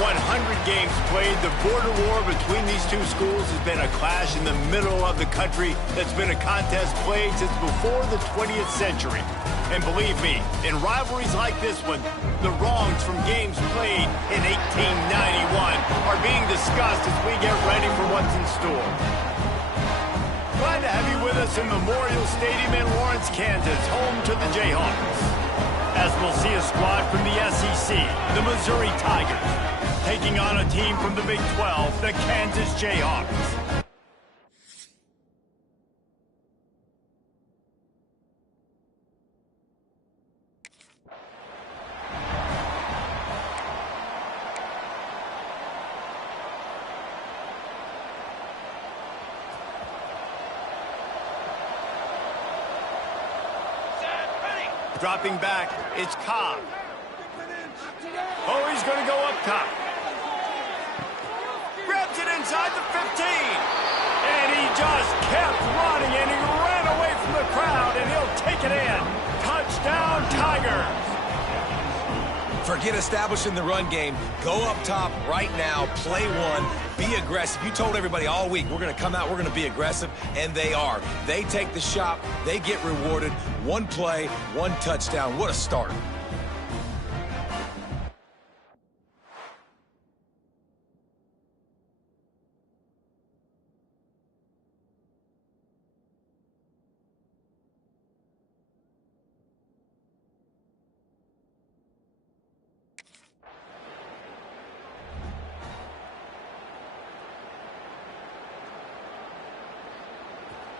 100 games played, the border war between these two schools has been a clash in the middle of the country that's been a contest played since before the 20th century. And believe me, in rivalries like this one, the wrongs from games played in 1891 are being discussed as we get ready for what's in store. Glad to have you with us in Memorial Stadium in Lawrence, Kansas, home to the Jayhawks. As we'll see a squad from the SEC, the Missouri Tigers, taking on a team from the Big 12, the Kansas Jayhawks. Dropping back, it's Cobb. Oh, he's going to go up top. Grabs it inside the 15. And he just kept running, and he ran away from the crowd, and he'll take it in. Touchdown, Tigers. Forget establishing the run game. Go up top right now, play one, be aggressive. You told everybody all week, we're going to come out, we're going to be aggressive, and they are. They take the shot, they get rewarded. One play, one touchdown. What a start.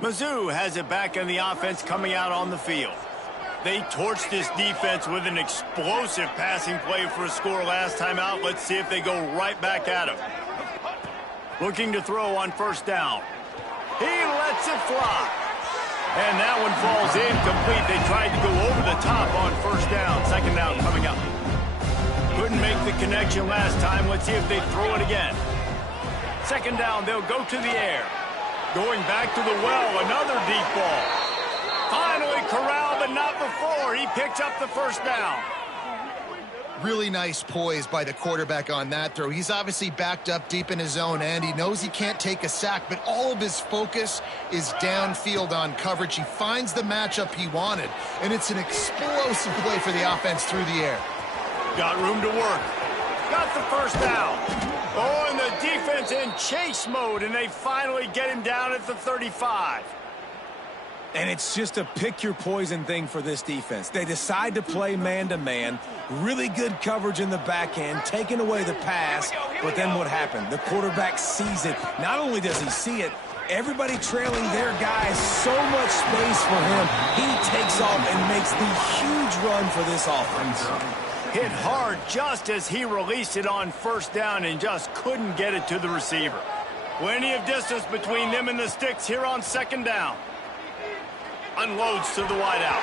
Mizzou has it back in the offense coming out on the field. They torched this defense with an explosive passing play for a score last time out. Let's see if they go right back at him. Looking to throw on first down. He lets it fly. And that one falls incomplete. They tried to go over the top on first down. Second down coming up. Couldn't make the connection last time. Let's see if they throw it again. Second down, they'll go to the air. Going back to the well, another deep ball. Finally corralled, but not before. He picks up the first down. Really nice poise by the quarterback on that throw. He's obviously backed up deep in his own end. He knows he can't take a sack, but all of his focus is downfield on coverage. He finds the matchup he wanted, and it's an explosive play for the offense through the air. Got room to work. Got the first down. Oh, and the defense in chase mode, and they finally get him down at the 35. And it's just a pick-your-poison thing for this defense. They decide to play man-to-man, really good coverage in the back end, taking away the pass, but then what happened? The quarterback sees it. Not only does he see it, everybody trailing their guys, so much space for him. He takes off and makes the huge run for this offense. Hit hard just as he released it on first down and just couldn't get it to the receiver. Plenty of distance between them and the sticks here on second down. Unloads to the wideout.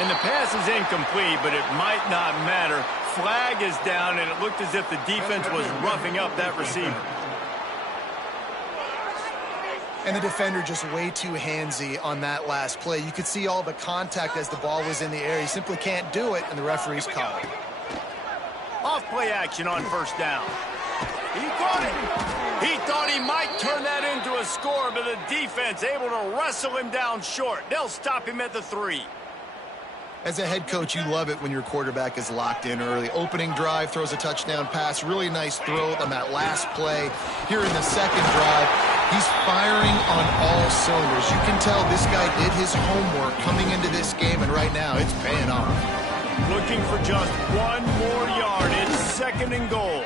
And the pass is incomplete, but it might not matter. Flag is down, and it looked as if the defense was roughing up that receiver. And the defender just way too handsy on that last play. You could see all the contact as the ball was in the air. He simply can't do it, and the referee's called. Off play action on first down. He caught it. He thought he might turn that into a score, but the defense able to wrestle him down short. They'll stop him at the 3. As a head coach, you love it when your quarterback is locked in early. Opening drive, throws a touchdown pass. Really nice throw on that last play. Here in the second drive, he's firing on all cylinders. You can tell this guy did his homework coming into this game, and right now it's paying off. Looking for just one more yard. It's second and goal.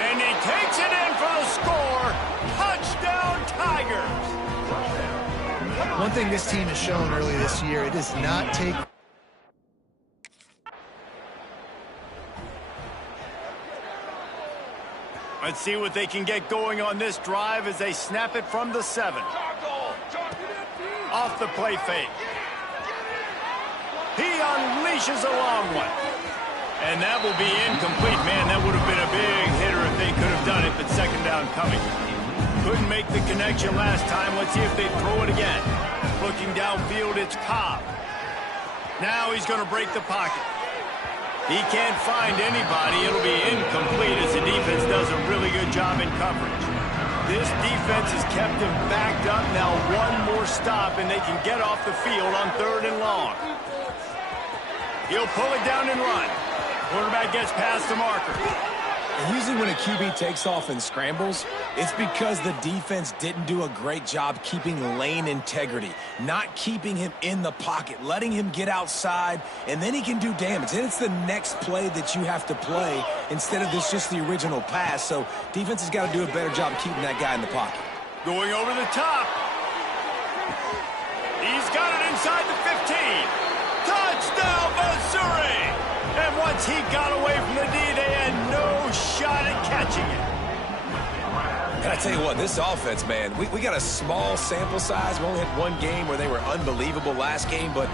And he takes it in for the score. Touchdown, Tigers. One thing this team has shown early this year, it does not take... Let's see what they can get going on this drive as they snap it from the 7. Off the play fake. He unleashes a long one. And that will be incomplete. Man, that would have been a big hitter if they could have done it, but second down coming. Couldn't make the connection last time. Let's see if they throw it again. Looking downfield, it's Cobb. Now he's going to break the pocket. He can't find anybody. It'll be incomplete as the defense does a really good job in coverage. This defense has kept him backed up. Now one more stop, and they can get off the field on 3rd and long. He'll pull it down and run. Quarterback gets past the marker. And usually when a QB takes off and scrambles, it's because the defense didn't do a great job keeping lane integrity, not keeping him in the pocket, letting him get outside, and then he can do damage. And it's the next play that you have to play instead of just the original pass. So defense has got to do a better job keeping that guy in the pocket. Going over the top. He's got it inside the 15. Touchdown, Missouri! And once he got away from the D, they had no shot at catching it. And I tell you what, this offense, man, we got a small sample size. We only had one game where they were unbelievable last game, but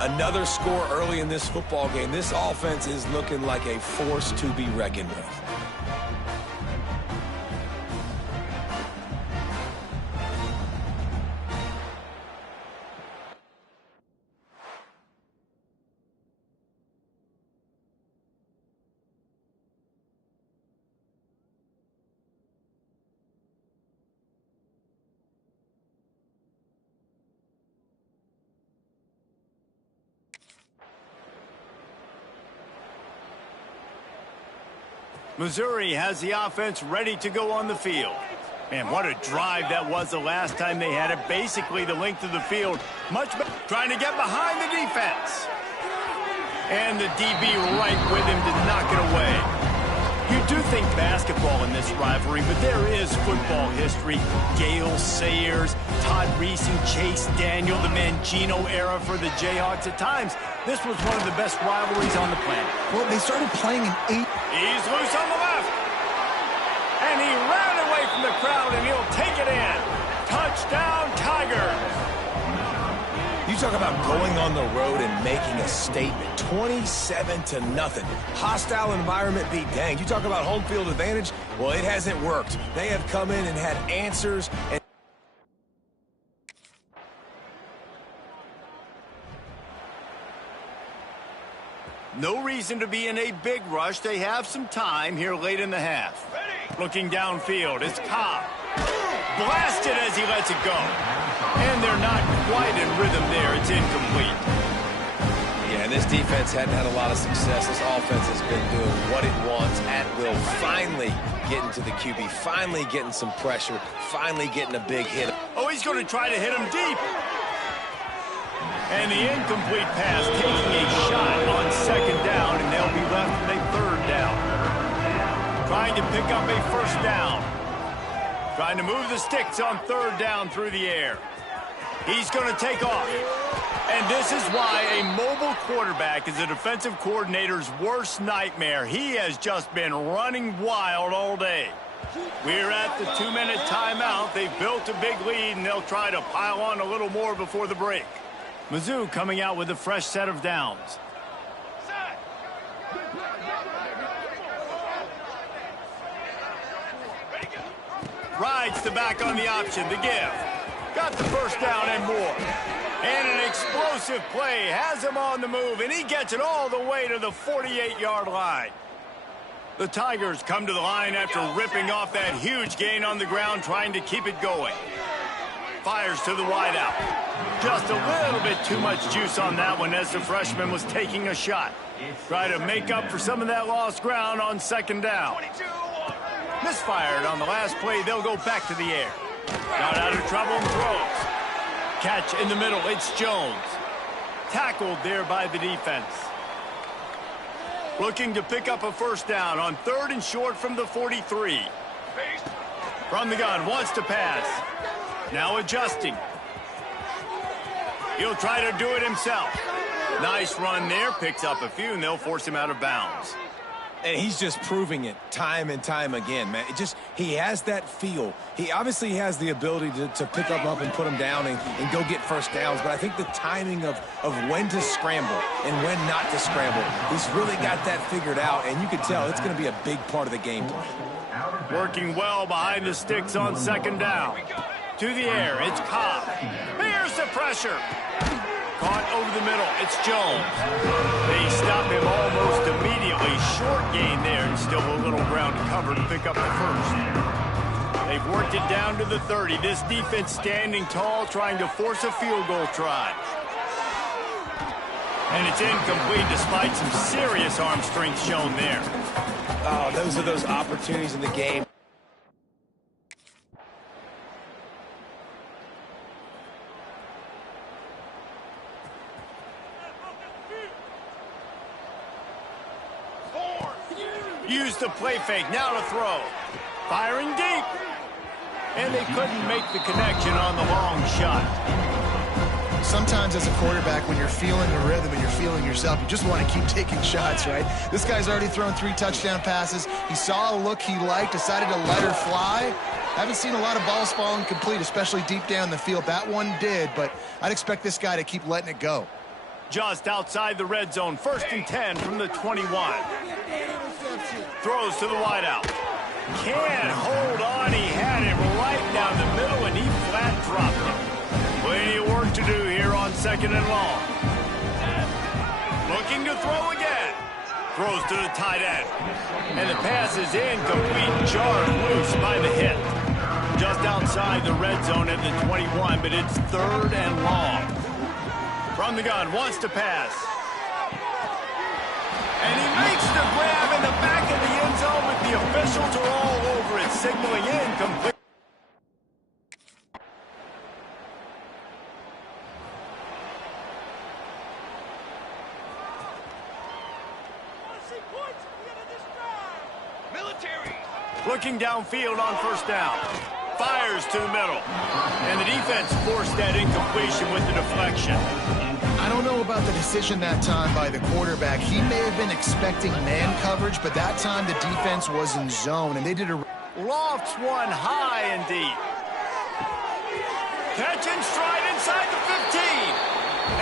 another score early in this football game. This offense is looking like a force to be reckoned with. Missouri has the offense ready to go on the field. Man, what a drive that was the last time they had it. Basically the length of the field. Much better. Trying to get behind the defense. And the DB right with him to knock it away. You do think basketball in this rivalry, but there is football history. Gale Sayers, Todd Reese, and Chase Daniel, the Mangino era for the Jayhawks. At times, this was one of the best rivalries on the planet. Well, they started playing in 8. He's loose on the left. And he ran away from the crowd, and he'll take it in. Touchdown, Tigers. You talk about going on the road and making a statement. 27-0. Hostile environment be danged. You talk about home field advantage. Well, it hasn't worked. They have come in and had answers. And no reason to be in a big rush. They have some time here late in the half. Looking downfield, it's Cobb. Blasted as he lets it go. And they're not quite in rhythm there. It's incomplete. yeah, and this defense hadn't had a lot of success. This offense has been doing what it wants at will. Finally getting to the QB. Finally getting some pressure. Finally getting a big hit. Oh, he's going to try to hit him deep. And the incomplete pass taking a shot on 2nd down, and they'll be left with a 3rd down. Trying to pick up a 1st down. Trying to move the sticks on 3rd down through the air. He's going to take off. And this is why a mobile quarterback is a defensive coordinator's worst nightmare. He has just been running wild all day. We're at the 2-minute timeout. They've built a big lead, and they'll try to pile on a little more before the break. Mizzou coming out with a fresh set of downs. Rides the back on the option to give. Got the 1st down and more. And an explosive play has him on the move, and he gets it all the way to the 48-yard line. The Tigers come to the line after ripping off that huge gain on the ground, trying to keep it going. Fires to the wideout. Just a little bit too much juice on that one as the freshman was taking a shot. Try to make up for some of that lost ground on 2nd down. Misfired on the last play. They'll go back to the air. Got out of trouble and throws. Catch in the middle. It's Jones. Tackled there by the defense. Looking to pick up a 1st down on 3rd and short from the 43. From the gun. Wants to pass. Now adjusting. He'll try to do it himself. Nice run there. Picks up a few, and they'll force him out of bounds. And he's just proving it time and time again, man. He has that feel. He obviously has the ability to pick up and put him down and go get 1st downs. But I think the timing of when to scramble and when not to scramble, he's really got that figured out. And you can tell it's going to be a big part of the game plan. Working well behind the sticks on 2nd down. To the air, it's Cobb. Here's the pressure. Caught over the middle. It's Jones. They stop him almost immediately. Short gain there, and still a little ground to cover to pick up the first. They've worked it down to the 30. This defense standing tall, trying to force a field goal try. And it's incomplete despite some serious arm strength shown there. Oh, those are those opportunities in the game. Use the play fake, now to throw. Firing deep. And they couldn't make the connection on the long shot. Sometimes as a quarterback, when you're feeling the rhythm and you're feeling yourself, you just want to keep taking shots, right? This guy's already thrown 3 touchdown passes. He saw a look he liked, decided to let her fly. Haven't seen a lot of balls falling complete, especially deep down the field. That one did, but I'd expect this guy to keep letting it go. Just outside the red zone, 1st and 10 from the 21. Throws to the wideout. Can't hold on. He had it right down the middle, and he flat dropped it. Plenty of work to do here on 2nd and long. Looking to throw again. Throws to the tight end. And the pass is incomplete. Jarred loose by the hit. Just outside the red zone at the 21, but it's 3rd and long. From the gun, wants to pass. And he makes the grab in the back of the end zone, but the officials are all over it, signaling incomplete. Looking downfield on 1st down. Fires to the middle. And the defense forced that incompletion with the deflection. I don't know about the decision that time by the quarterback. He may have been expecting man coverage, but that time the defense was in zone, and they did a... Lofts one high and deep. Catch and stride inside the 15.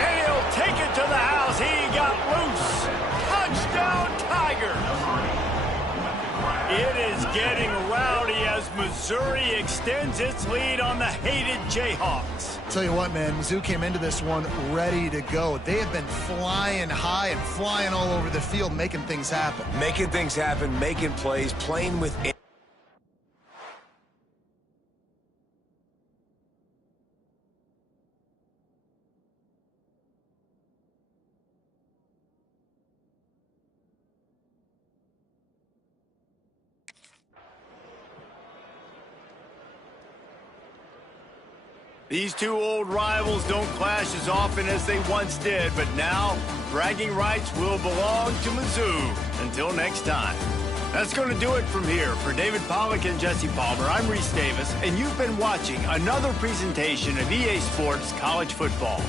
And he'll take it to the house. He got loose. Touchdown, Tigers. It is getting rowdy as Missouri extends its lead on the hated Jayhawks. Tell you what, man, Mizzou came into this one ready to go. They have been flying high and flying all over the field, making things happen. Making things happen, making plays, playing with... These two old rivals don't clash as often as they once did, but now bragging rights will belong to Mizzou. Until next time. That's going to do it from here. For David Pollack and Jesse Palmer, I'm Reese Davis, and you've been watching another presentation of EA Sports College Football.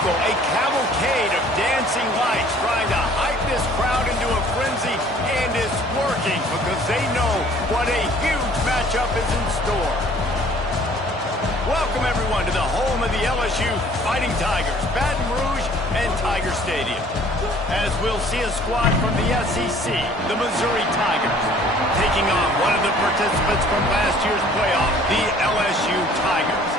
spectacle, a cavalcade of dancing lights trying to hype this crowd into a frenzy, and it's working because they know what a huge matchup is in store. Welcome, everyone, to the home of the LSU Fighting Tigers, Baton Rouge and Tiger Stadium. As we'll see a squad from the SEC, the Missouri Tigers, taking on one of the participants from last year's playoff, the LSU Tigers.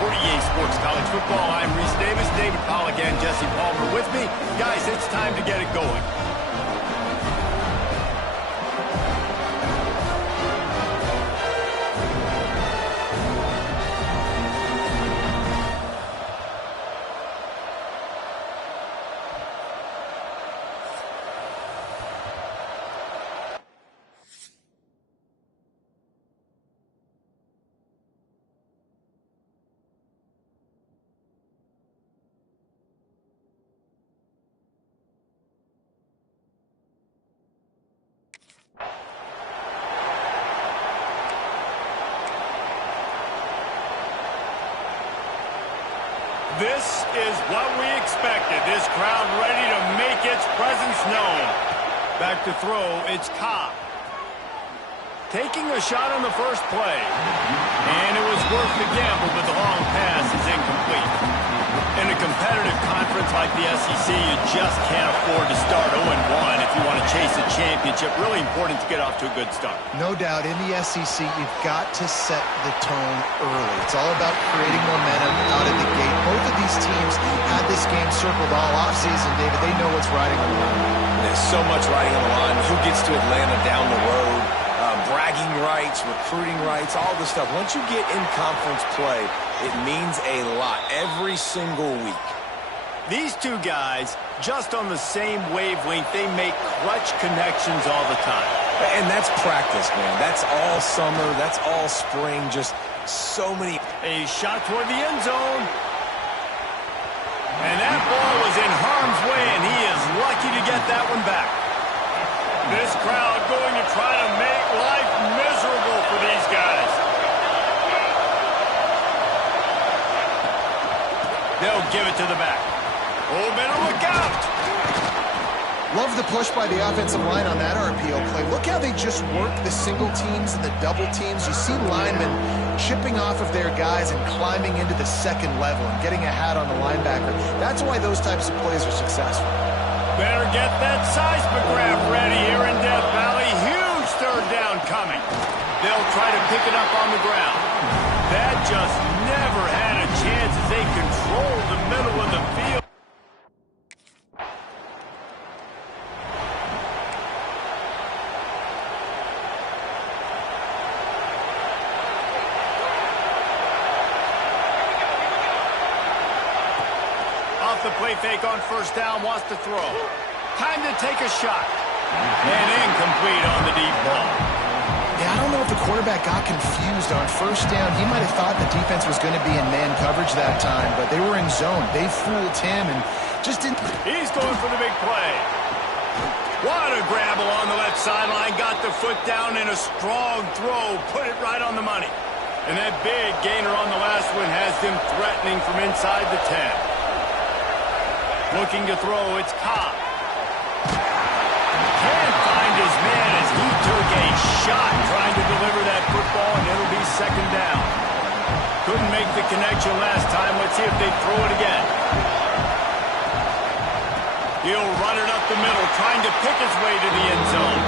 For EA Sports College Football, I'm Reese Davis, David Pollack, and Jesse Palmer with me. Guys, it's time to get it going. This is what we expected. This crowd ready to make its presence known. Back to throw, it's Cobb. Taking a shot on the first play. And it was worth the gamble, but the long pass is incomplete. In a competitive conference like the SEC, you just can't afford to start 0-1 if you want to chase a championship. Really important to get off to a good start. No doubt, in the SEC, you've got to set the tone early. It's all about creating momentum out of the gate. Both of these teams had this game circled all offseason, David. They know what's riding on the line. There's so much riding on the line. Who gets to Atlanta down the road? Bragging rights, recruiting rights, all this stuff. Once you get in conference play, it means a lot every single week. These two guys, just on the same wavelength, they make clutch connections all the time. And that's practice, man. That's all summer. That's all spring. Just so many. A shot toward the end zone. And that ball was in harm's way, and he is lucky to get that one back. This crowd going to try to make life miserable for these guys. They'll give it to the back. Oh, better look out. Love the push by the offensive line on that RPO play. Look how they just work the single teams and the double teams. You see linemen chipping off of their guys and climbing into the second level and getting a hat on the linebacker. That's why those types of plays are successful. Better get that seismograph ready here in Death Valley. Huge third down coming. They'll try to pick it up on the ground. That just never had a chance as they controlled the middle of the field. Off the play fake on first down, wants to throw. Time to take a shot. And incomplete on the deep ball. Yeah, I don't know if the quarterback got confused on first down. He might have thought the defense was going to be in man coverage that time, but they were in zone. They fooled him and just didn't. He's going for the big play. What a grab along the left sideline. Got the foot down in a strong throw. Put it right on the money. And that big gainer on the last one has them threatening from inside the 10. Looking to throw, it's Cobb. Can't find his man as he took a shot trying to deliver that football, and it'll be second down. Couldn't make the connection last time. Let's see if they throw it again. He'll run it up the middle, trying to pick his way to the end zone.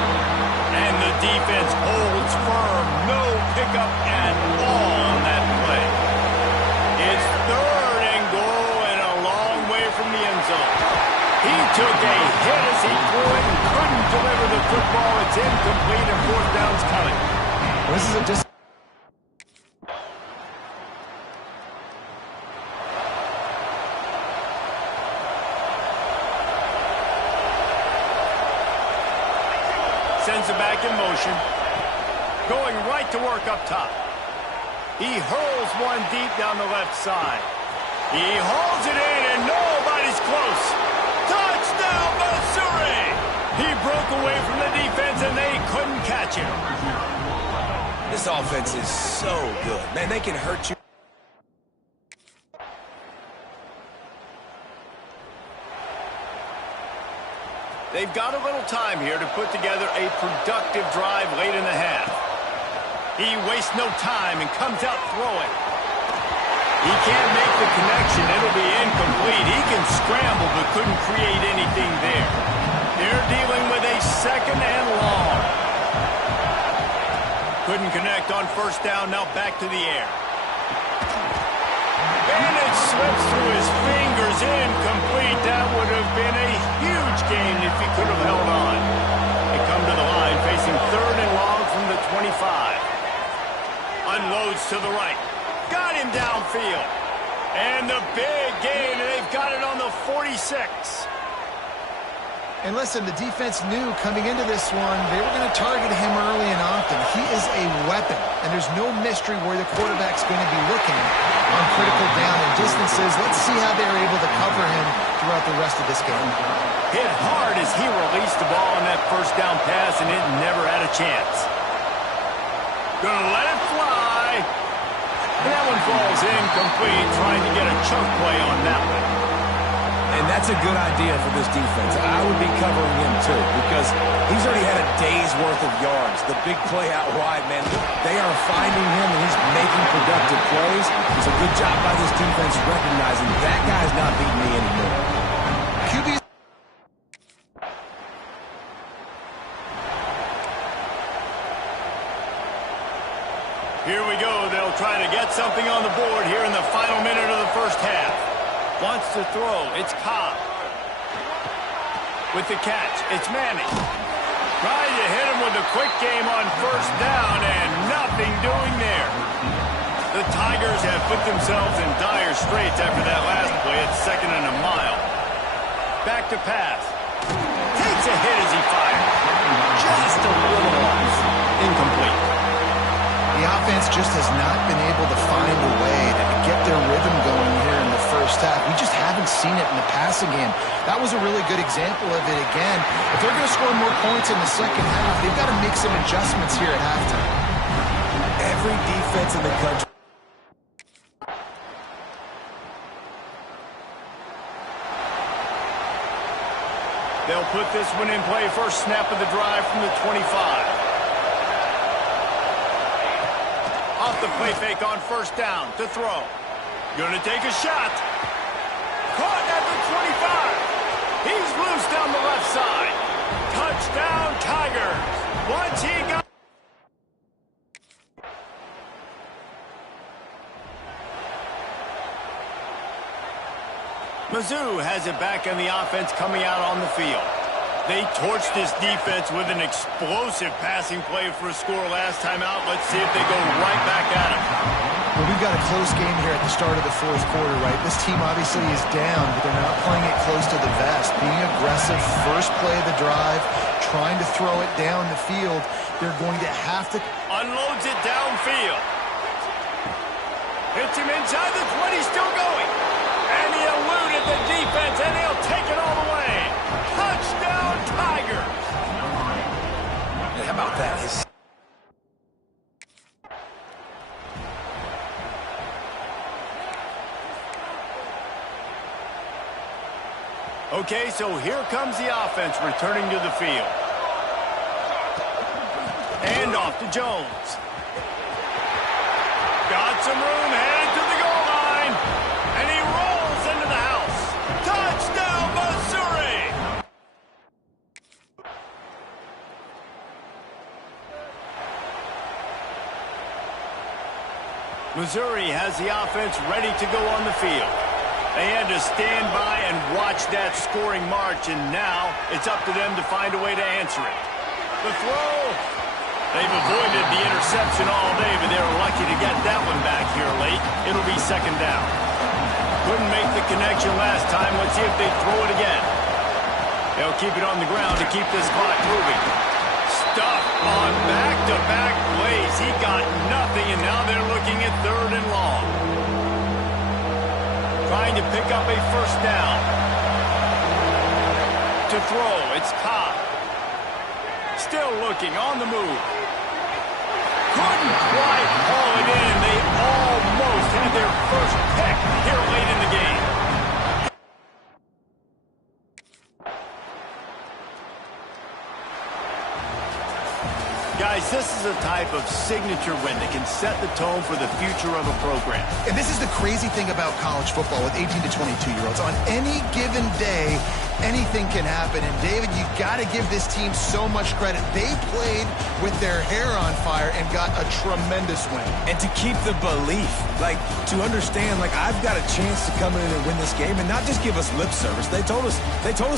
And the defense holds firm. No pickup at all on that play. It's third and goal and a long way from the end zone. He took a hit as he threw it and couldn't deliver the football. It's incomplete and fourth down's coming. This is a sends it back in motion. Going right to work up top. He hurls one deep down the left side. He hauls it in and nobody's close. Touchdown, Missouri! He broke away from the defense and they couldn't catch him. This offense is so good. Man, they can hurt you. They've got a little time here to put together a productive drive late in the half. He wastes no time and comes out throwing. He can't make the connection. It'll be incomplete. He can scramble but couldn't create anything there. They're dealing with a second and long. Couldn't connect on first down. Now back to the air. And it slips through his fingers. Incomplete. That would have been a huge gain if he could have held on. They come to the line facing third and long from the 25. Unloads to the right. Got him downfield. And the big gain, and they've got it on the 46. And listen, the defense knew coming into this one, they were going to target him early and often. He is a weapon, and there's no mystery where the quarterback's going to be looking on critical down and distances. Let's see how they're able to cover him throughout the rest of this game. Hit hard as he released the ball on that first down pass, and it never had a chance. Gonna let it fly. And that one falls incomplete, trying to get a chunk play on that one. And that's a good idea for this defense. I would be covering him too because he's already had a day's worth of yards. The big play out wide, man, they are finding him and he's making productive plays. It's a good job by this defense recognizing that guy's not beating me anymore. QB's Here we go. They'll try to get something on the board here in the final minute of the first half. Wants to throw. It's Cobb. With the catch, it's Manning. Trying to hit him with a quick game on first down and nothing doing there. The Tigers have put themselves in dire straits after that last play at second and a mile. Back to pass. Takes a hit as he fires. Just a little off. Incomplete. The offense just has not been able to find a way to get their rhythm going here in the first half. We just haven't seen it in the passing game. That was a really good example of it again. If they're going to score more points in the second half, they've got to make some adjustments here at halftime. Every defense in the country. They'll put this one in play. First snap of the drive from the 25. Off the play fake on first down to throw. Gonna take a shot. Caught at the 25. He's loose down the left side. Touchdown Tigers. Once he got... Mizzou has it back in the offense coming out on the field. They torched this defense with an explosive passing play for a score last time out. Let's see if they go right back at him. Well, we've got a close game here at the start of the fourth quarter, right? This team obviously is down, but they're not playing it close to the vest. Being aggressive, first play of the drive, trying to throw it down the field. They're going to have to... Unloads it downfield. Hits him inside the 20, still going. And he eluded the defense, and he'll take it all the way. Touchdown, Tigers! How about that? Okay, so here comes the offense returning to the field. And off to Jones. Got some room, headed to the goal line. And he rolls into the house. Touchdown, Missouri! Missouri has the offense ready to go on the field. They had to stand by and watch that scoring march, and now it's up to them to find a way to answer it. The throw. They've avoided the interception all day, but they're lucky to get that one back here late. It'll be second down. Couldn't make the connection last time. Let's see if they throw it again. They'll keep it on the ground to keep this clock moving. Stuff on back-to-back plays. He got nothing, and now they're looking at third and long. Trying to pick up a first down. To throw, it's Cobb. Still looking, on the move. Couldn't quite haul it in. They almost had their first pick here late in the game. Guys, this is a type of signature win that can set the tone for the future of a program. And this is the crazy thing about college football with 18 to 22-year-olds. On any given day, anything can happen. And, David, you got to give this team so much credit. They played with their hair on fire and got a tremendous win. And to keep the belief, like, to understand, like, I've got a chance to come in and win this game and not just give us lip service. They told us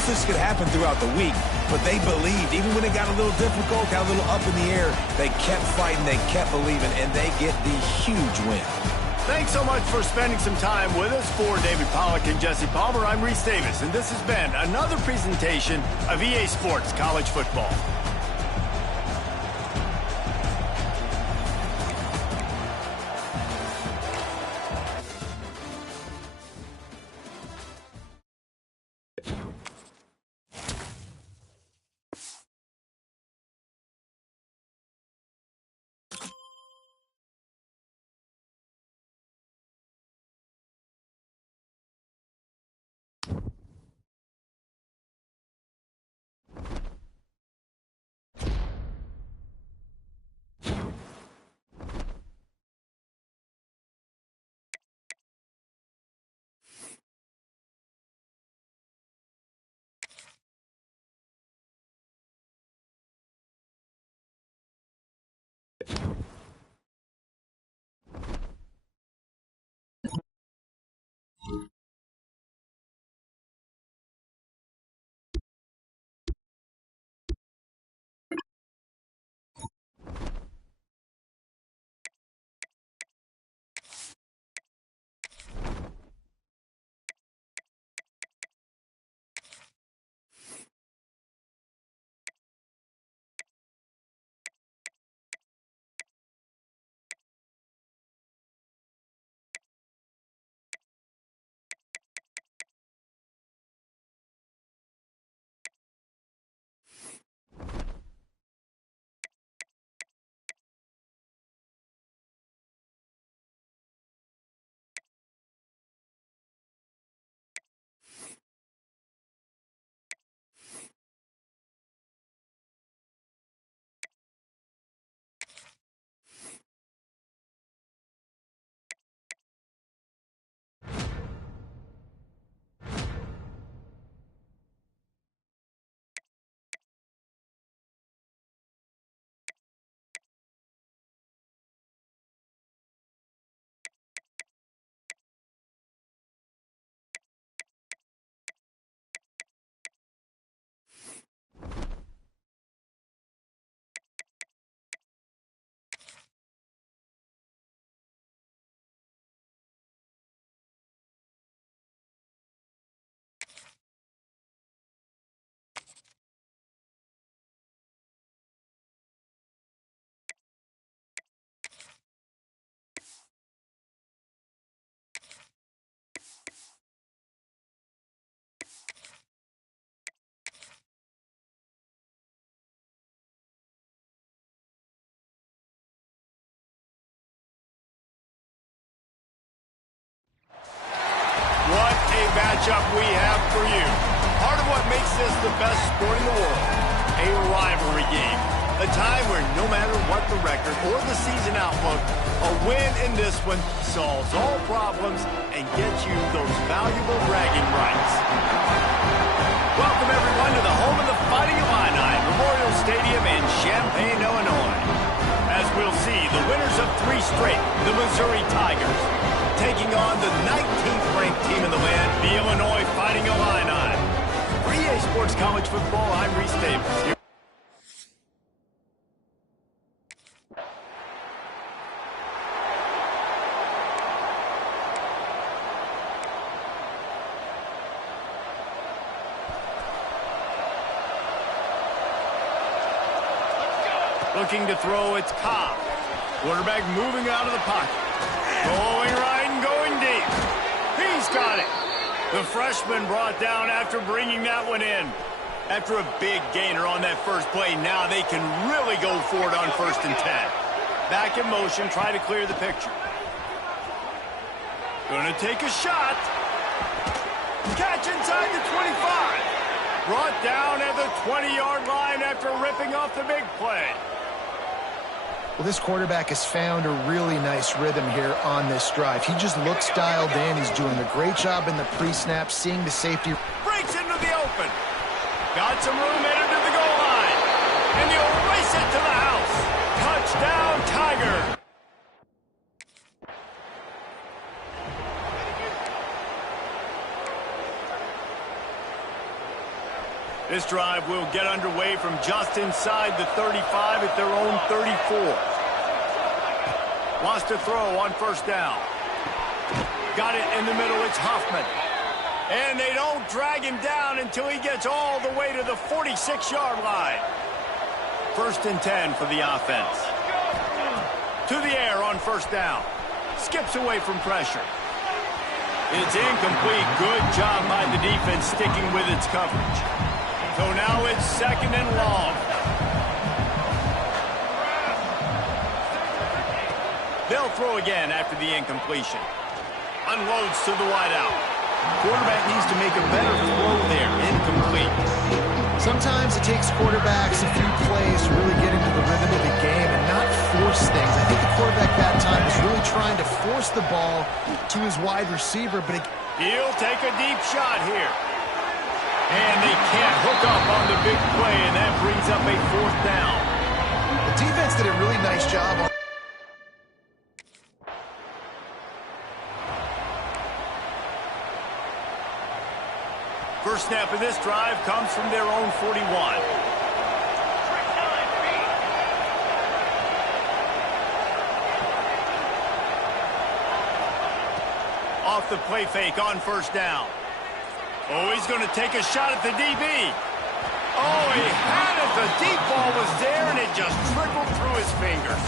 this could happen throughout the week, but they believed. Even when it got a little difficult, got a little up in the air, they kept fighting, they kept believing, and they get the huge win. Thanks so much for spending some time with us. For David Pollack and Jesse Palmer, I'm Reese Davis, and this has been another presentation of EA Sports College Football. What a matchup we have for you. Part of what makes this the best sport in the world, a rivalry game. A time where no matter what the record or the season outlook, a win in this one solves all problems and gets you those valuable bragging rights. Welcome everyone to the home of the Fighting Illini, Memorial Stadium in Champaign, Illinois. As we'll see, the winners of 3 straight, the Missouri Tigers, taking on the 19th ranked team in the land, the Illinois Fighting Illini. For EA Sports College Football, I'm Reese Davis. Looking to throw, it's Cobb. Quarterback moving out of the pocket. Going right and going deep. He's got it. The freshman brought down after bringing that one in. After a big gainer on that first play, now they can really go for it on 1st and 10. Back in motion, try to clear the picture. Gonna take a shot. Catch inside the 25. Brought down at the 20-yard line after ripping off the big play. Well, this quarterback has found a really nice rhythm here on this drive. He just looks dialed in. He's doing a great job in the pre-snap, seeing the safety. Breaks into the open. Got some room headed to the goal line. And he'll race it to the house. Touchdown, Tiger. This drive will get underway from just inside the 35 at their own 34. Wants to throw on first down. Got it in the middle. It's Huffman. And they don't drag him down until he gets all the way to the 46-yard line. 1st and 10 for the offense. To the air on first down. Skips away from pressure. It's incomplete. Good job by the defense sticking with its coverage. So now it's 2nd and long. They'll throw again after the incompletion. Unloads to the wideout. Quarterback needs to make a better throw there. Incomplete. Sometimes it takes quarterbacks a few plays to really get into the rhythm of the game and not force things. I think the quarterback that time is really trying to force the ball to his wide receiver, but he'll take a deep shot here. And they can't hook up on the big play, and that brings up a 4th down. The defense did a really nice job on. First snap of this drive comes from their own 41. Off the play fake on first down. Oh, he's going to take a shot at the DB. Oh, he had it. The deep ball was there, and it just trickled through his fingers.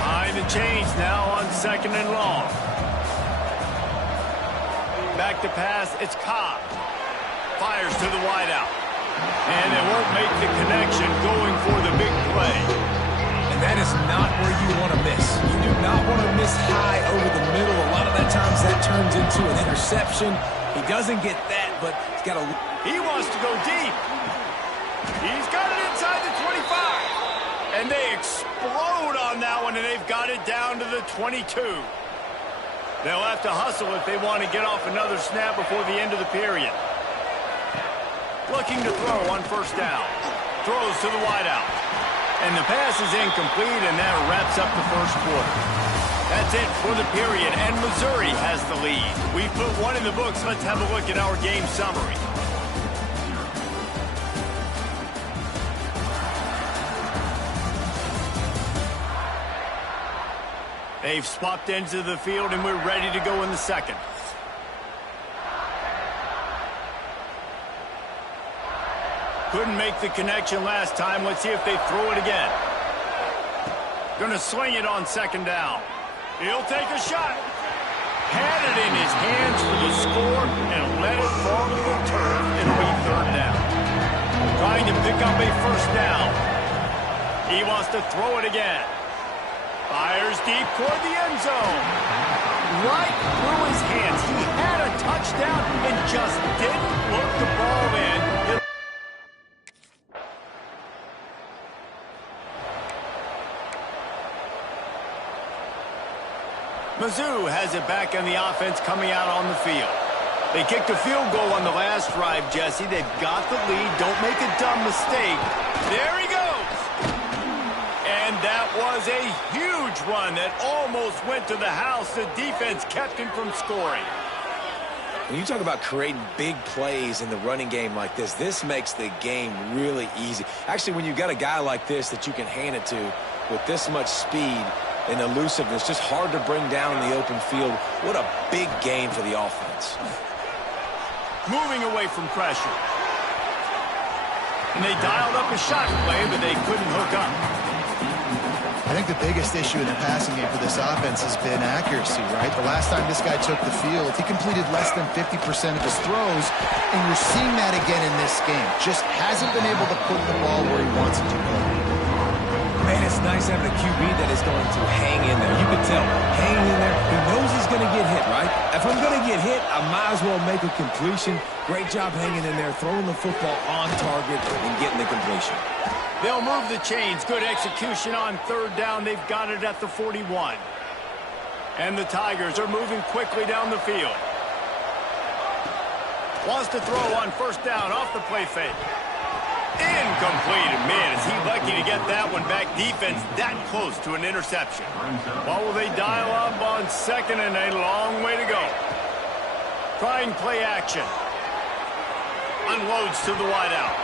Behind the chains now on 2nd and long. Back to pass. It's Cobb. Fires to the wideout. And they won't make the connection going for the big play. And that is not where you want to miss. You do not want to miss high over the middle. A lot of that times that turns into an interception. He doesn't get that, but he's got a... He wants to go deep. He's got it inside the 25. And they explode on that one, and they've got it down to the 22. They'll have to hustle if they want to get off another snap before the end of the period. Looking to throw on first down. Throws to the wideout. And the pass is incomplete, and that wraps up the first quarter. That's it for the period, and Missouri has the lead. We put one in the books. Let's have a look at our game summary. They've swapped ends of the field, and we're ready to go in the second. Couldn't make the connection last time. Let's see if they throw it again. Gonna swing it on 2nd down. He'll take a shot. Had it in his hands for the score and let it fall to the turf. It'll be 3rd down. Trying to pick up a 1st down. He wants to throw it again. Fires deep toward the end zone. Right through his hands. He had a touchdown and just didn't look the ball in. Mizzou has it back on the offense coming out on the field. They kicked a field goal on the last drive, Jesse. They've got the lead. Don't make a dumb mistake. There he goes. And that was a huge run that almost went to the house. The defense kept him from scoring. When you talk about creating big plays in the running game like this makes the game really easy. Actually, when you've got a guy like this that you can hand it to with this much speed and elusiveness, just hard to bring down in the open field. What a big game for the offense. Moving away from pressure. And they dialed up a shot play, but they couldn't hook up. I think the biggest issue in the passing game for this offense has been accuracy, right? The last time this guy took the field, he completed less than 50% of his throws, and you're seeing that again in this game. Just hasn't been able to put the ball where he wants it to go. Man, it's nice having a QB that is going to hang in there. You can tell, hanging in there, he knows he's going to get hit, right? If I'm going to get hit, I might as well make a completion. Great job hanging in there, throwing the football on target and getting the completion. They'll move the chains. Good execution on third down. They've got it at the 41. And the Tigers are moving quickly down the field. Wants to throw on first down off the play fake. Incomplete. Man, is he lucky to get that one back. Defense that close to an interception. What will they dial up on second and a long way to go? Trying play action. Unloads to the wideout.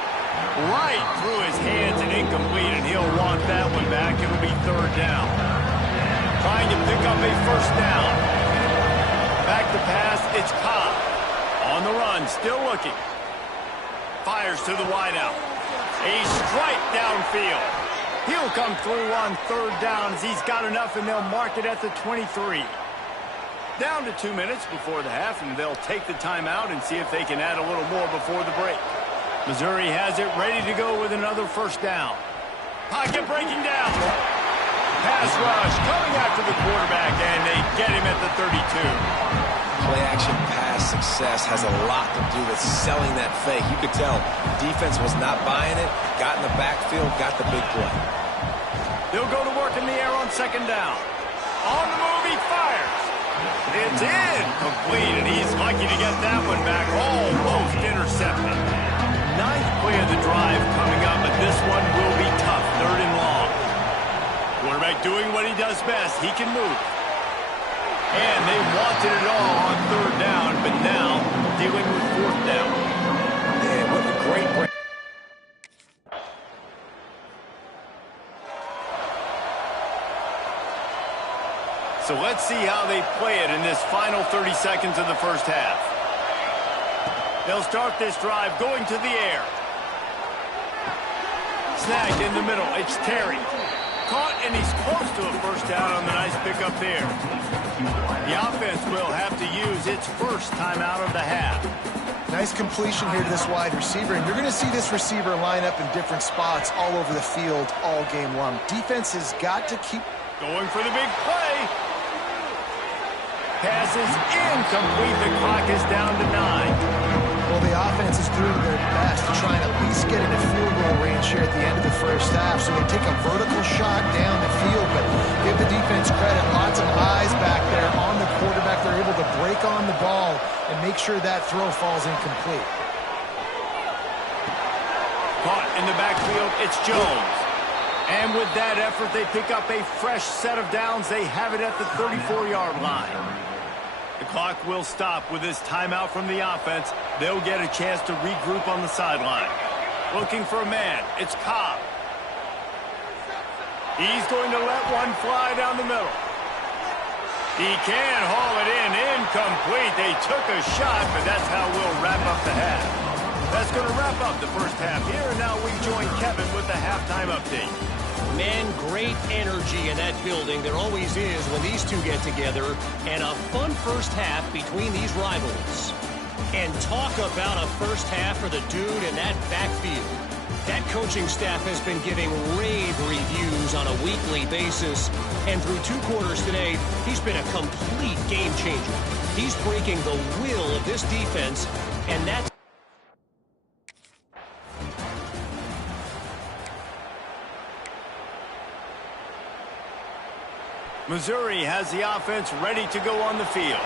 Right through his hands and incomplete, and he'll want that one back. It'll be third down. Trying to pick up a first down. Back to pass, it's Cobb. On the run, still looking. Fires to the wideout. A strike downfield. He'll come through on third down as he's got enough, and they'll mark it at the 23. Down to 2 minutes before the half, and they'll take the timeout and see if they can add a little more before the break. Missouri has it ready to go with another first down. Pocket breaking down. Pass rush coming after the quarterback, and they get him at the 32. Play action pass success has a lot to do with selling that fake. You could tell defense was not buying it, got in the backfield, got the big play. They'll go to work in the air on second down. On the move, he fires. It's incomplete, and he's lucky to get that one back. Almost intercepted. Ninth play of the drive coming up, but this one will be tough. Third and long. Quarterback doing what he does best. He can move. And they wanted it all on third down, but now dealing with fourth down. Man, what a great break. So let's see how they play it in this final 30 seconds of the first half. They'll start this drive going to the air. Snagged in the middle. It's Terry. Caught, and he's close to a first down on the nice pickup there. The offense will have to use its first timeout of the half. Nice completion here to this wide receiver, and you're going to see this receiver line up in different spots all over the field all game long. Defense has got to keep going for the big play. Passes incomplete. The clock is down to 9. Well, the offense is doing their best to try and at least get into field goal range here at the end of the first half. So they take a vertical shot down the field, but give the defense credit. Lots of eyes back there on the quarterback. They're able to break on the ball and make sure that throw falls incomplete. Caught in the backfield, it's Jones. And with that effort, they pick up a fresh set of downs. They have it at the 34-yard line. The clock will stop with this timeout from the offense. They'll get a chance to regroup on the sideline. Looking for a man. It's Cobb. He's going to let one fly down the middle. He can haul it in. Incomplete. They took a shot, but that's how we'll wrap up the half. That's going to wrap up the first half here, and now we join Kevin with the halftime update. Man, great energy in that building. There always is when these two get together. And a fun first half between these rivals. And talk about a first half for the dude in that backfield. That coaching staff has been giving rave reviews on a weekly basis. And through 2 quarters today, he's been a complete game changer. He's breaking the will of this defense, and that's Missouri has the offense ready to go on the field.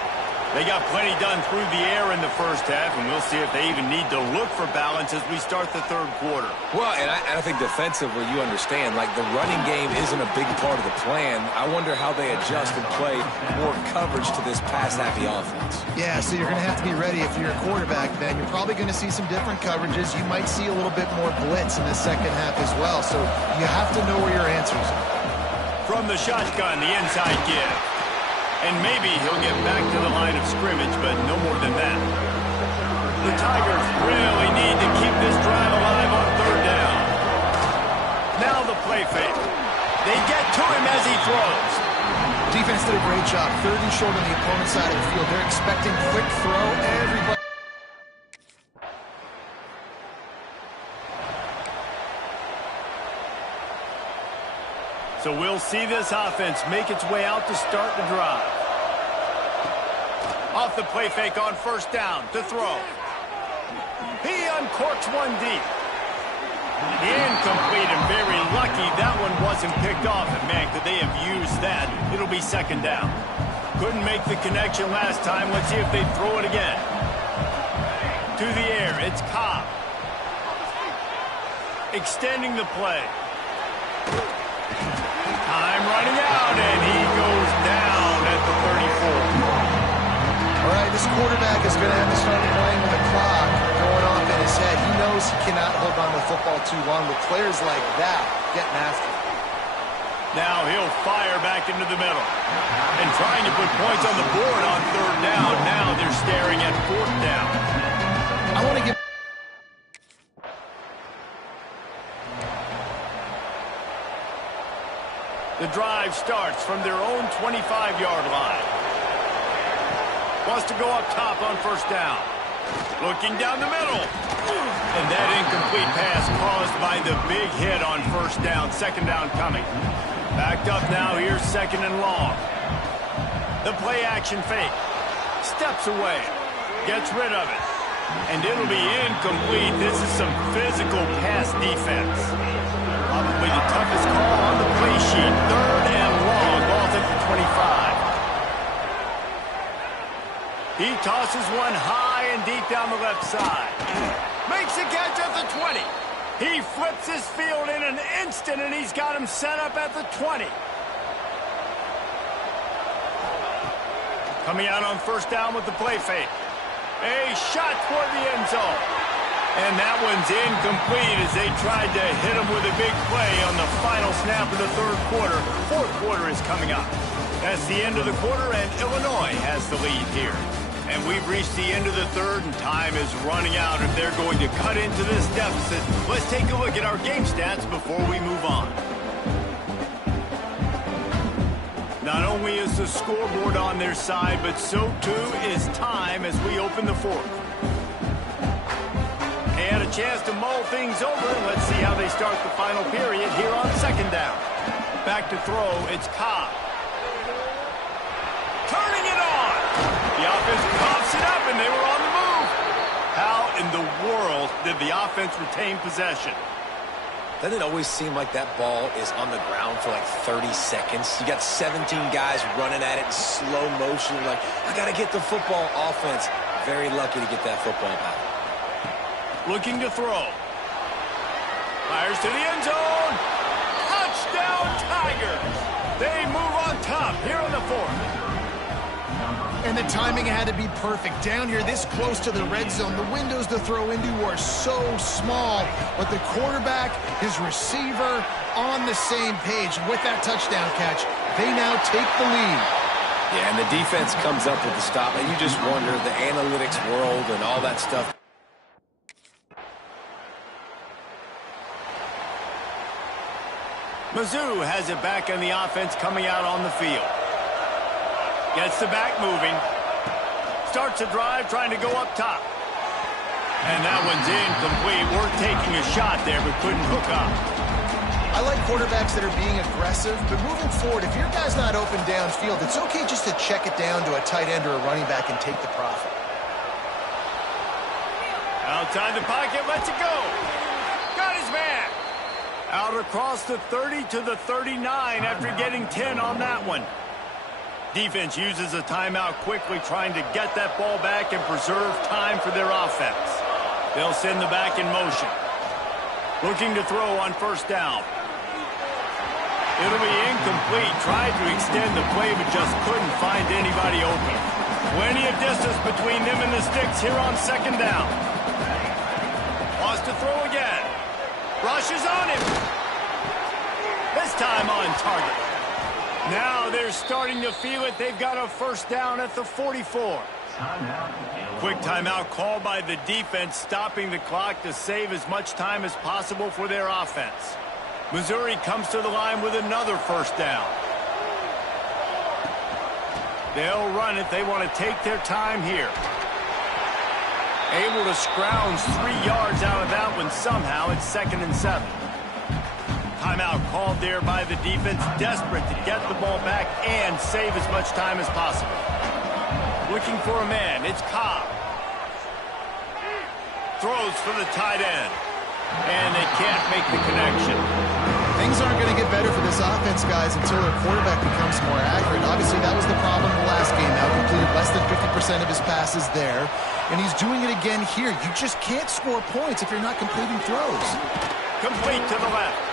They got plenty done through the air in the first half, and we'll see if they even need to look for balance as we start the third quarter. Well, and I think defensively, you understand, like the running game isn't a big part of the plan. I wonder how they adjust and play more coverage to this pass-happy offense. Yeah, so you're going to have to be ready if you're a quarterback, Ben. You're probably going to see some different coverages. You might see a little bit more blitz in the second half as well, so you have to know where your answers are. From the shotgun, the inside give. And maybe he'll get back to the line of scrimmage, but no more than that. The Tigers really need to keep this drive alive on third down. Now the play fake. They get to him as he throws. Defense did a great job. Third and short on the opponent's side of the field. They're expecting quick throw. Everybody. So we'll see this offense make its way out to start the drive. Off the play fake on first down to throw. He uncorks one deep. Incomplete, and very lucky that one wasn't picked off. And man, could they have used that? It'll be second down. Couldn't make the connection last time. Let's see if they throw it again. To the air, it's Cobb. Extending the play. Time running out, and he goes down at the 34. All right, this quarterback is going to have to start playing with the clock going off in his head. He knows he cannot hold on to the football too long with players like that getting after him. Now he'll fire back into the middle. And trying to put points on the board on third down. Now they're staring at fourth down. I want to give... The drive starts from their own 25-yard line. Wants to go up top on first down. Looking down the middle. And that incomplete pass caused by the big hit on first down. Second down coming. Backed up now. Here's second and long. The play action fake. Steps away. Gets rid of it. And it'll be incomplete. This is some physical pass defense. Probably the toughest call on the play sheet. Third and long. Ball's at the 25. He tosses one high and deep down the left side. Makes a catch at the 20. He flips his field in an instant, and he's got him set up at the 20. Coming out on first down with the play fake. A shot toward the end zone. And that one's incomplete as they tried to hit him with a big play on the final snap of the third quarter. Fourth quarter is coming up. That's the end of the quarter, and Illinois has the lead here. And we've reached the end of the third, and time is running out if they're going to cut into this deficit. Let's take a look at our game stats before we move on. Not only is the scoreboard on their side, but so too is time as we open the fourth. They had a chance to mull things over, and let's see how they start the final period here on second down. Back to throw, it's Cobb. Turning it on. The offense pops it up, and they were on the move. How in the world did the offense retain possession? Doesn't it always seem like that ball is on the ground for like 30 seconds? You got 17 guys running at it in slow motion. You're like, I got to get the football. Offense, very lucky to get that football back. Looking to throw. Fires to the end zone. Touchdown, Tigers. They move on top here in the fourth. And the timing had to be perfect. Down here, this close to the red zone, the windows to throw into are so small. But the quarterback, his receiver, on the same page. With that touchdown catch, they now take the lead. Yeah, and the defense comes up with the stop. And you just wonder, the analytics world and all that stuff. Mizzou has it back in the offense coming out on the field. Gets the back moving. Starts a drive trying to go up top. And that one's incomplete. Worth taking a shot there, but couldn't hook up. I like quarterbacks that are being aggressive, but moving forward, if your guy's not open downfield, it's okay just to check it down to a tight end or a running back and take the profit. Outside the pocket, lets it go. Got his man. Out across the 30 to the 39 after getting 10 on that one. Defense uses a timeout quickly, trying to get that ball back and preserve time for their offense. They'll send the back in motion. Looking to throw on first down. It'll be incomplete. Tried to extend the play, but just couldn't find anybody open. Plenty of distance between them and the sticks here on second down. Wants to throw again. Rushes on him. This time on target. Now they're starting to feel it. They've got a first down at the 44. Quick timeout called by the defense, stopping the clock to save as much time as possible for their offense. Missouri comes to the line with another first down. They'll run it. They want to take their time here. Able to scrounge 3 yards out of that one somehow. It's 2nd and 7. Timeout called there by the defense, desperate to get the ball back and save as much time as possible. Looking for a man, it's Cobb. Throws for the tight end. And they can't make the connection. Things aren't going to get better for this offense, guys, until their quarterback becomes more accurate. Obviously, that was the problem in the last game. Now completed less than 50% of his passes there. And he's doing it again here. You just can't score points if you're not completing throws. Complete to the left.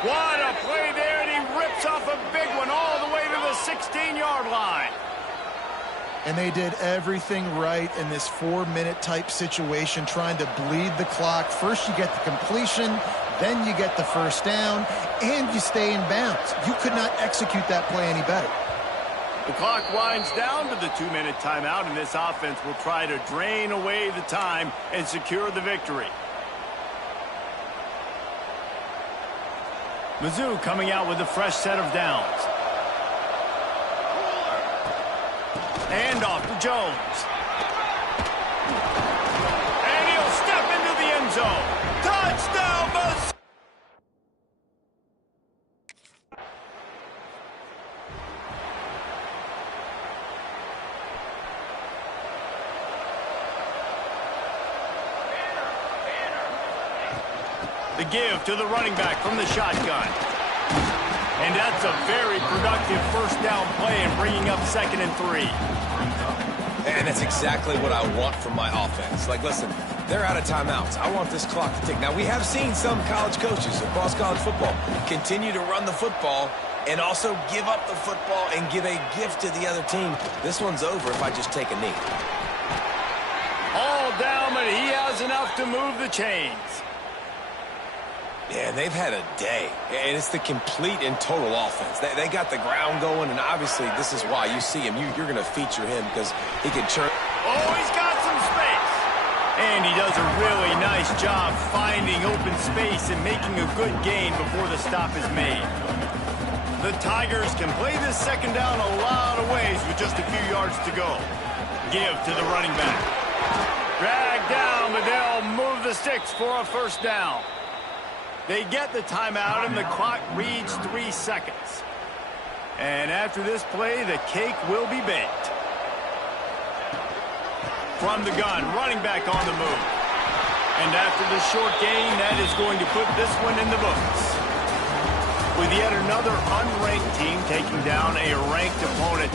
What a play there, and he rips off a big one all the way to the 16-yard line. And they did everything right in this 4-minute type situation, trying to bleed the clock. First you get the completion, then you get the first down, and you stay in bounds. You could not execute that play any better. The clock winds down to the 2-minute timeout, and this offense will try to drain away the time and secure the victory. Mizzou coming out with a fresh set of downs. And off to Jones. And he'll step into the end zone. Touchdown, Mizzou! The give to the running back from the shotgun. And that's a very productive first down play and bringing up 2nd and 3. And that's exactly what I want from my offense. Like, listen, they're out of timeouts. I want this clock to tick. Now, we have seen some college coaches across college football continue to run the football and also give up the football and give a gift to the other team. This one's over if I just take a knee. All down, but he has enough to move the chains. Yeah, they've had a day, and it's the complete and total offense. They got the ground going, and obviously this is why you see him. You're going to feature him because he can churn. Oh, he's got some space. And he does a really nice job finding open space and making a good gain before the stop is made. The Tigers can play this second down a lot of ways with just a few yards to go. Give to the running back. Drag down, but they'll move the sticks for a first down. They get the timeout, and the clock reads 3 seconds. And after this play, the cake will be baked. From the gun, running back on the move. And after the short gain, that is going to put this one in the books. With yet another unranked team taking down a ranked opponent,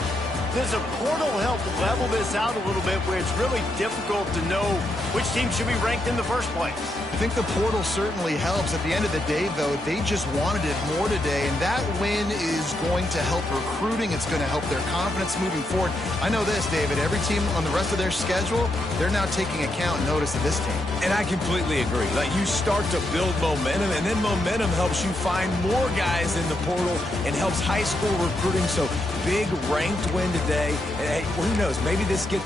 does a portal help level this out a little bit where it's really difficult to know which team should be ranked in the first place? I think the portal certainly helps. At the end of the day, though, they just wanted it more today, and that win is going to help recruiting. It's going to help their confidence moving forward. I know this, David, every team on the rest of their schedule, they're now taking account and notice of this team. And I completely agree. Like, you start to build momentum, and then momentum helps you find more guys in the portal and helps high school recruiting. So big ranked win today. And hey, who knows? Maybe this gets...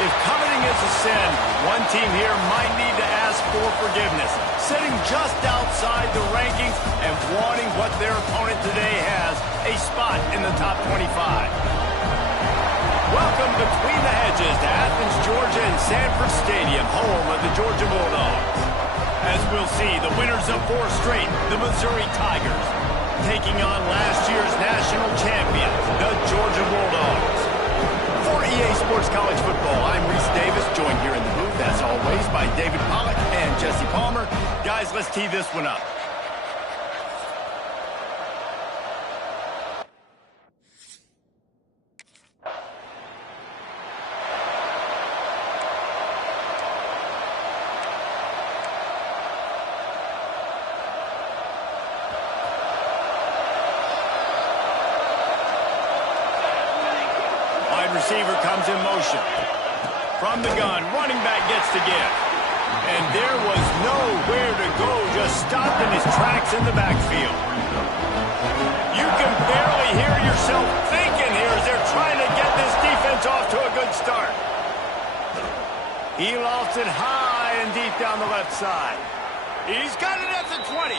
If coveting is a sin, one team here might need to ask for forgiveness, sitting just outside the rankings and wanting what their opponent today has, a spot in the top 25. Welcome between the hedges to Athens, Georgia and Sanford Stadium, home of the Georgia Bulldogs. As we'll see, the winners of 4 straight, the Missouri Tigers, taking on last year's national champion, the Georgia Bulldogs. For EA Sports College Football, I'm Reese Davis, joined here in the booth, as always, by David Pollack and Jesse Palmer. Guys, let's tee this one up. Receiver comes in motion. From the gun, running back gets to give. And there was nowhere to go, just stopped in his tracks in the backfield. You can barely hear yourself thinking here as they're trying to get this defense off to a good start. He lost it high and deep down the left side. He's got it at the 20.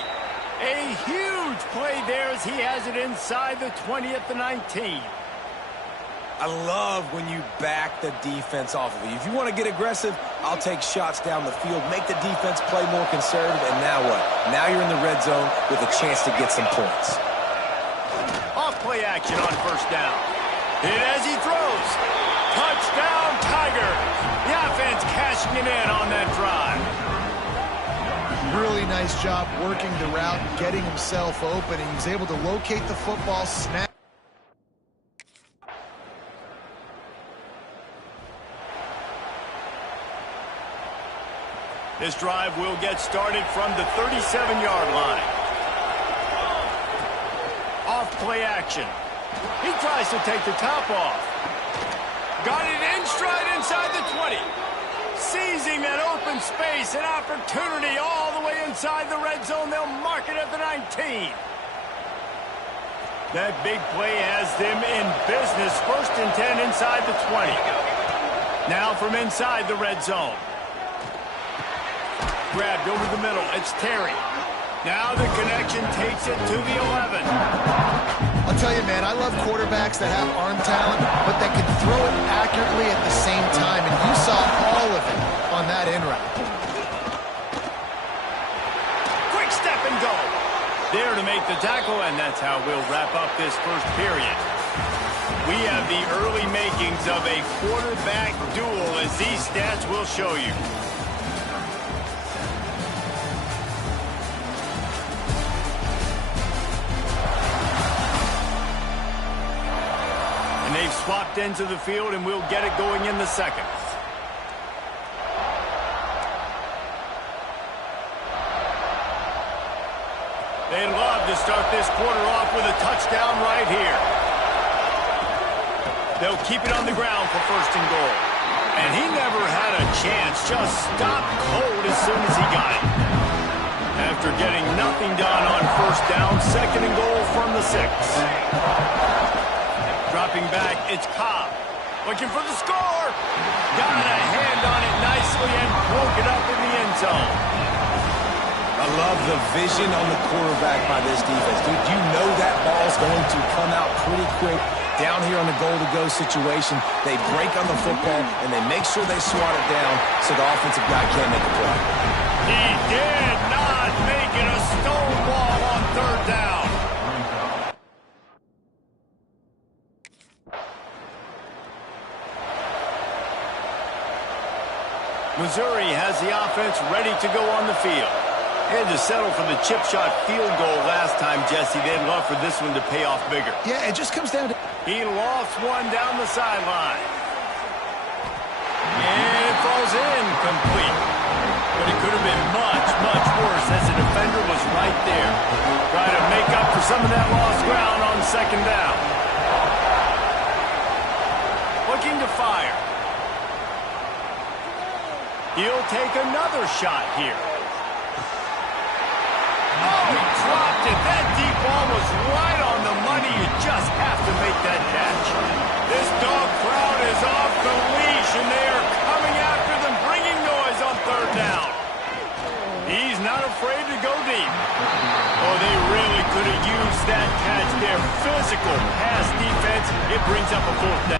A huge play there as he has it inside the 20 at the 19. I love when you back the defense off of you. If you want to get aggressive, I'll take shots down the field, make the defense play more conservative, and now what? Now you're in the red zone with a chance to get some points. Off play action on first down. Hit as he throws. Touchdown, Tigers. The offense cashing it in on that drive. Really nice job working the route, getting himself open, and he was able to locate the football, snap. This drive will get started from the 37-yard line. Off play action. He tries to take the top off. Got it in stride inside the 20. Seizing that open space, an opportunity all the way inside the red zone. They'll mark it at the 19. That big play has them in business. 1st and 10 inside the 20. Now from inside the red zone. Grabbed over the middle. It's Terry. Now the connection takes it to the 11. I'll tell you, man, I love quarterbacks that have arm talent, but that can throw it accurately at the same time, and you saw all of it on that in route. Quick step and go. There to make the tackle, and that's how we'll wrap up this first period. We have the early makings of a quarterback duel, as these stats will show you. And they've swapped into the field, and we'll get it going in the second. They'd love to start this quarter off with a touchdown right here. They'll keep it on the ground for 1st and goal. And he never had a chance, just stopped cold as soon as he got it. After getting nothing done on 1st down, 2nd and goal from the 6. Dropping back, it's Cobb. Looking for the score. Got a hand on it nicely and broke it up in the end zone. I love the vision on the quarterback by this defense. Dude, you know that ball's going to come out pretty quick. Down here on the goal-to-go situation, they break on the football, and they make sure they swat it down so the offensive guy can't make a play. He did not make it a stonewall on 3rd down. Missouri has the offense ready to go on the field. They had to settle for the chip shot field goal last time, Jesse. They'd love for this one to pay off bigger. Yeah, it just comes down to... He lost one down the sideline. And it falls incomplete. But it could have been much, much worse as the defender was right there. Trying to make up for some of that lost ground on 2nd down. Looking to fire. He'll take another shot here. Oh, he dropped it. That deep ball was right on the money. You just have to make that catch. This dog crowd is off the leash, and they are coming after them, bringing noise on 3rd down. He's not afraid to go deep. Oh, they really could have used that catch there. Physical pass defense. It brings up a 4th down.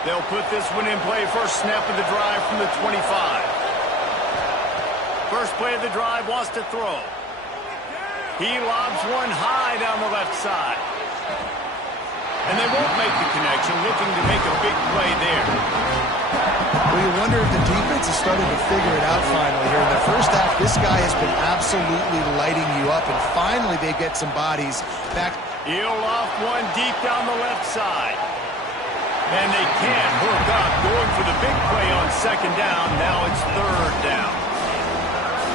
They'll put this one in play. First snap of the drive from the 25. First play of the drive, wants to throw. He lobs one high down the left side. And they won't make the connection, looking to make a big play there. Well, you wonder if the defense is starting to figure it out finally here. In the first half, this guy has been absolutely lighting you up, and finally they get some bodies back. He'll loft one deep down the left side. And they can't hook up, going for the big play on 2nd down. Now it's 3rd down.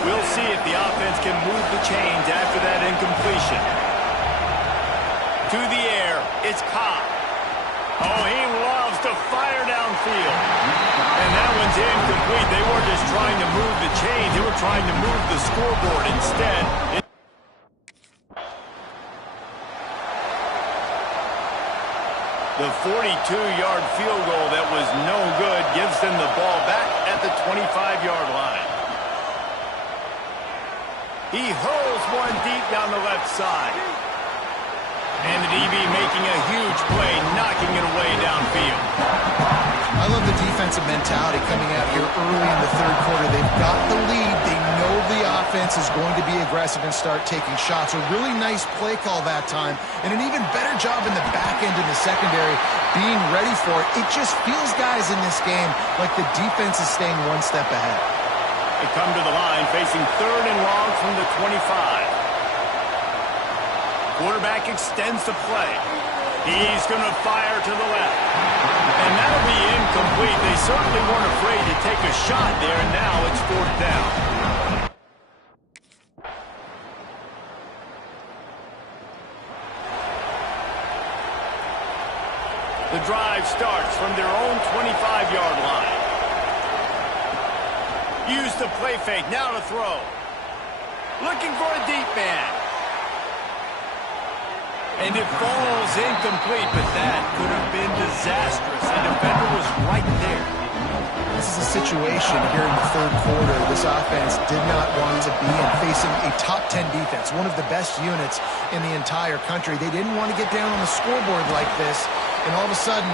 We'll see if the offense can move the chains after that incompletion. To the air, it's Cobb. Oh, he loves to fire downfield. And that one's incomplete. They weren't just trying to move the chains. They were trying to move the scoreboard instead. The 42-yard field goal that was no good gives them the ball back at the 25-yard line. He hurls one deep down the left side. And the DB making a huge play, knocking it away downfield. I love the defensive mentality coming out here early in the 3rd quarter. They've got the lead. They know the offense is going to be aggressive and start taking shots. A really nice play call that time, and an even better job in the back end in the secondary being ready for it. It just feels, guys, in this game like the defense is staying one step ahead. They come to the line facing 3rd and long from the 25. Quarterback extends the play. He's going to fire to the left. And that'll be incomplete. They certainly weren't afraid to take a shot there, and now it's 4th down. The drive starts from their own 25-yard line. Use the play fake, now to throw. Looking for a deep man. And it falls incomplete, but that could have been disastrous. The defender was right there. This is a situation here in the 3rd quarter this offense did not want to be in, facing a top 10 defense, one of the best units in the entire country. They didn't want to get down on the scoreboard like this and all of a sudden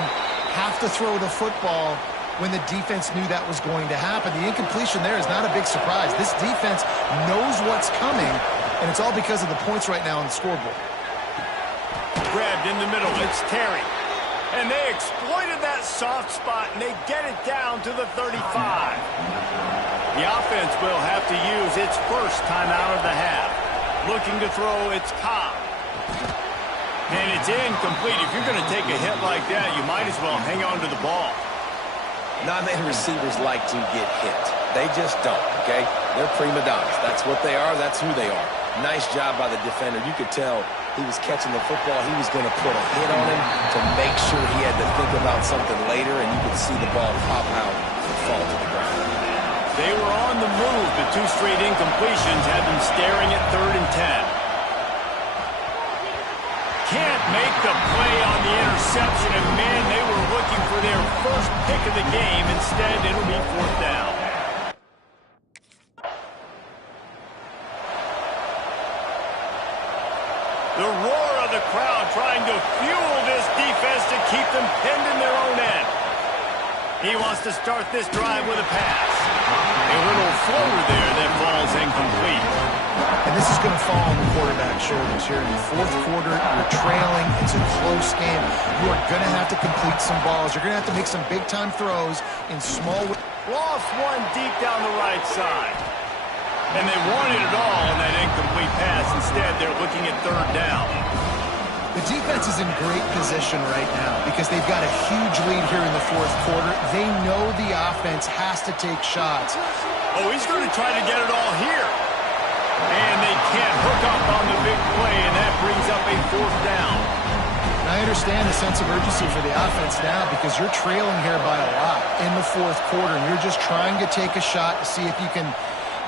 have to throw the football when the defense knew that was going to happen. The incompletion there is not a big surprise. This defense knows what's coming, and it's all because of the points right now on the scoreboard. Grabbed in the middle, it's Terry. And they exploited that soft spot, and they get it down to the 35. The offense will have to use its first timeout of the half. Looking to throw, it's Cobb. And it's incomplete. If you're going to take a hit like that, you might as well hang on to the ball. Not many receivers like to get hit. They just don't, okay? They're prima donnas. That's what they are. That's who they are. Nice job by the defender. You could tell he was catching the football. He was going to put a hit on him to make sure he had to think about something later, and you could see the ball pop out and fall to the ground. They were on the move. The two straight incompletions had them staring at 3rd and 10. Can't make the play on the interception, and man, they were looking for their first pick of the game. Instead, it'll be 4th down. The roar of the crowd trying to fuel this defense to keep them pinned in their own end. He wants to start this drive with a pass. A little floater there that falls incomplete. And this is going to fall on the quarterback's shoulders here in the 4th quarter. You're trailing. It's a close game. You are going to have to complete some balls. You're going to have to make some big-time throws in small... Lost one deep down the right side. And they wanted it all on that incomplete pass. Instead, they're looking at 3rd down. The defense is in great position right now because they've got a huge lead here in the 4th quarter. They know the offense has to take shots. Oh, he's going to try to get it all here. And they can't hook up on the big play, and that brings up a 4th down. And I understand the sense of urgency for the offense now because you're trailing here by a lot in the 4th quarter, and you're just trying to take a shot to see if you can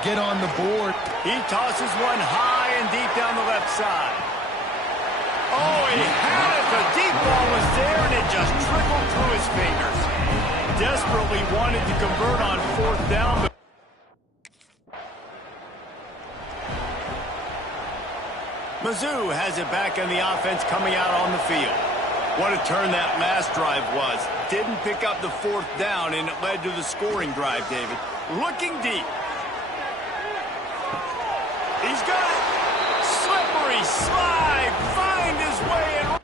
get on the board. He tosses one high and deep down the left side. Oh, he had it. The deep ball was there, and it just trickled through his fingers. Desperately wanted to convert on 4th down, but Mizzou has it back in the offense coming out on the field. What a turn that last drive was. Didn't pick up the 4th down, and it led to the scoring drive, David. Looking deep. He's got it. Slippery slide. Find his way in.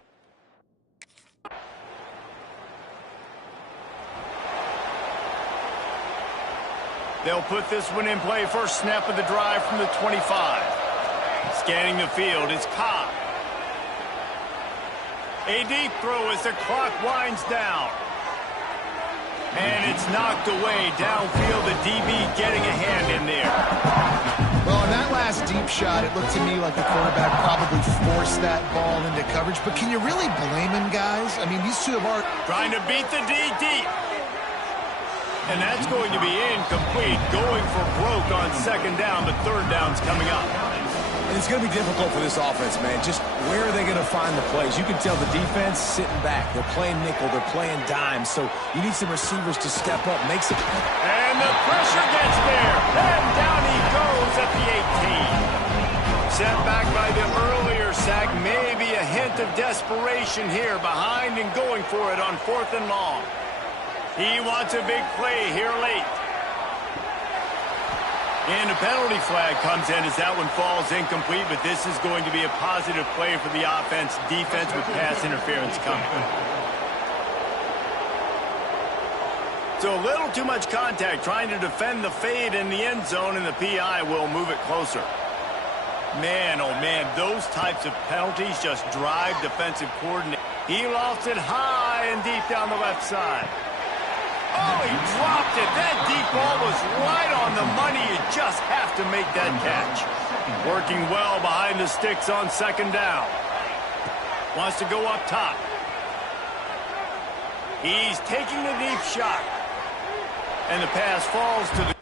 They'll put this one in play. First snap of the drive from the 25. Scanning the field, it's Cobb. A deep throw as the clock winds down. And it's knocked away downfield. The DB getting a hand in there. Well, in that last deep shot, it looked to me like the quarterback probably forced that ball into coverage. But can you really blame him, guys? I mean, these two have already... Trying to beat the D deep. And that's going to be incomplete. Going for broke on 2nd down, but 3rd down's coming up. And it's going to be difficult for this offense, man. Just where are they going to find the plays? You can tell the defense sitting back. They're playing nickel. They're playing dime. So you need some receivers to step up, make some... And the pressure gets there. And down he goes at the 18. Set back by the earlier sack. Maybe a hint of desperation here. Behind and going for it on 4th and long. He wants a big play here late. And a penalty flag comes in as that one falls incomplete, but this is going to be a positive play for the offense. Defense with pass interference coming. So a little too much contact trying to defend the fade in the end zone, and the PI will move it closer. Man, oh man, those types of penalties just drive defensive coordinators. He lofts it high and deep down the left side. Oh, he dropped it. That deep ball was right on the money. You just have to make that catch. Working well behind the sticks on 2nd down. Wants to go up top. He's taking the deep shot. And the pass falls to the...